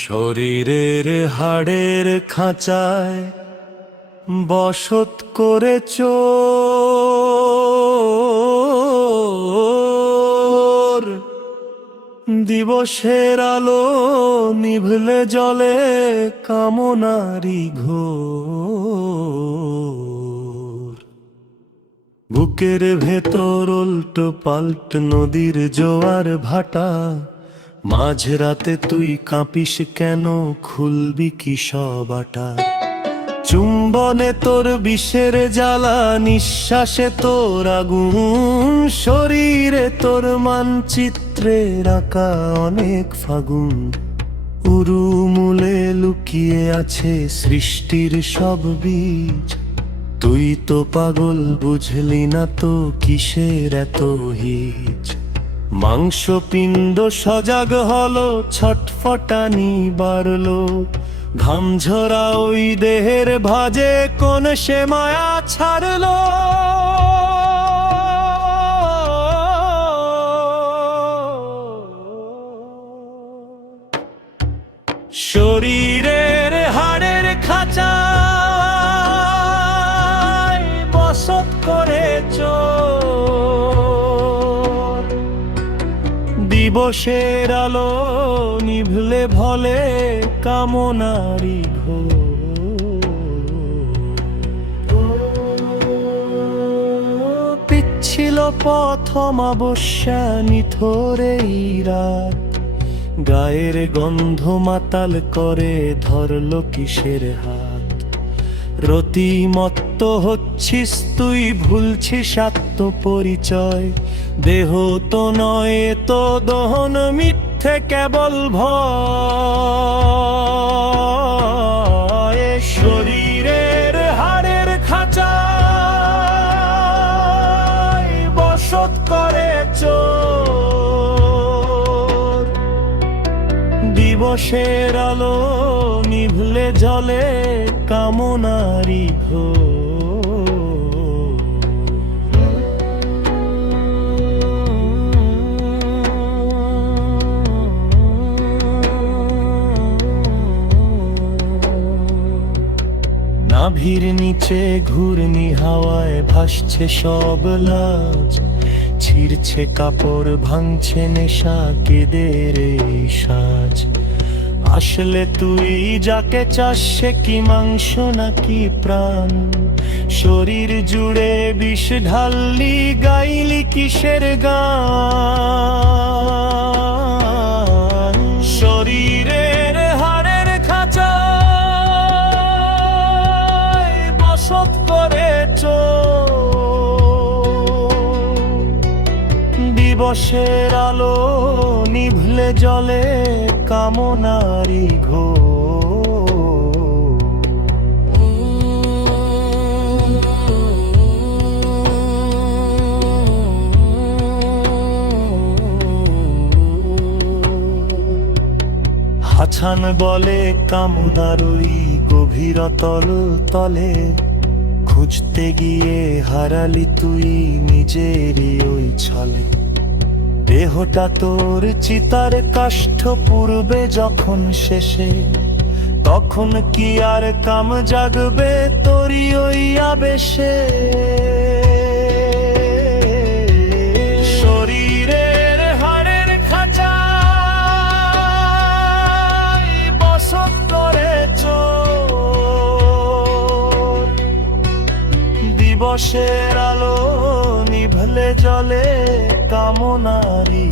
শরীরের হাড়ের খাঁচায় বসত করেছ, দিবসের আলো নিভলে জলে কামনারি ঘোর। বুকের ভেতর উল্টো পাল্ট নদীর জোয়ার ভাটা, মাঝরাতে তুই কাঁপিস কেন, খুলবি কি সবাটা? চুম্বনে তোর বিষের জ্বালা, নিঃশ্বাসে তোর আগুন, শরীরে তোর মানচিত্রে রাখা অনেক ফাগুন। উরুমূলে লুকিয়ে আছে সৃষ্টির সব বীজ, তুই তো পাগল বুঝলি না তো কিসের এত হিজ। মাংসপিণ্ড সজাগ হলো, ছটফটানি বাড়লো, ঘামঝরা ওই দেহের ভাজে কোন সে মায়া ছাড়লো। শরীরের হাড়ের খাঁচায় বসত করেছ, দিবসের আলো নিভলে ভলে কামনারি ঘোর। পিচ্ছিল পথ অমাবস্যা নিথরে রাত, গায়ের গন্ধ মাতাল করে ধরলো কিসের হাত। রতিমত্ত হচ্ছিস তুই, ভুলছিস আত্মপরিচয়, দেহ তো নয় তো দহন মিথ্যে কেবল ভয়। শরীরের হাড়ের খাঁচায় বসত করেছ, দিবসের আলো নিভলে জলে কামনারি ঘোর। নাভির নিচে ঘূর্ণি হাওয়ায় ভাসছে সব লাজ, ছিঁড়ছে কাপড় ভাঙছে নেশা কেদের এই সাজ। আসলে তুই যাকে চাস সে কি মাংস নাকি প্রাণ, শরীর জুড়ে বিষ ঢাললি গাইলি কিসের গান। শরীরের হাড়ের খাঁচায় বসত করেছ, দিবসের আলো নিভলে জলে কামনারি ঘোর। হাছান বলে কামনার ওই গভীরতল তলে, খুঁজতে গিয়ে হারালি তুই নিজেরই ওই ছলে। দেহটা তোর চিতার কাষ্ঠ পূর্বে যখন শেষে, তখন কি আর কাম জাগবে তোরই ওই আবেশে? শরীরের হাড়ের খাঁচায় বসত করেছ, দিবসের আলো নিভলে জলে কামনারি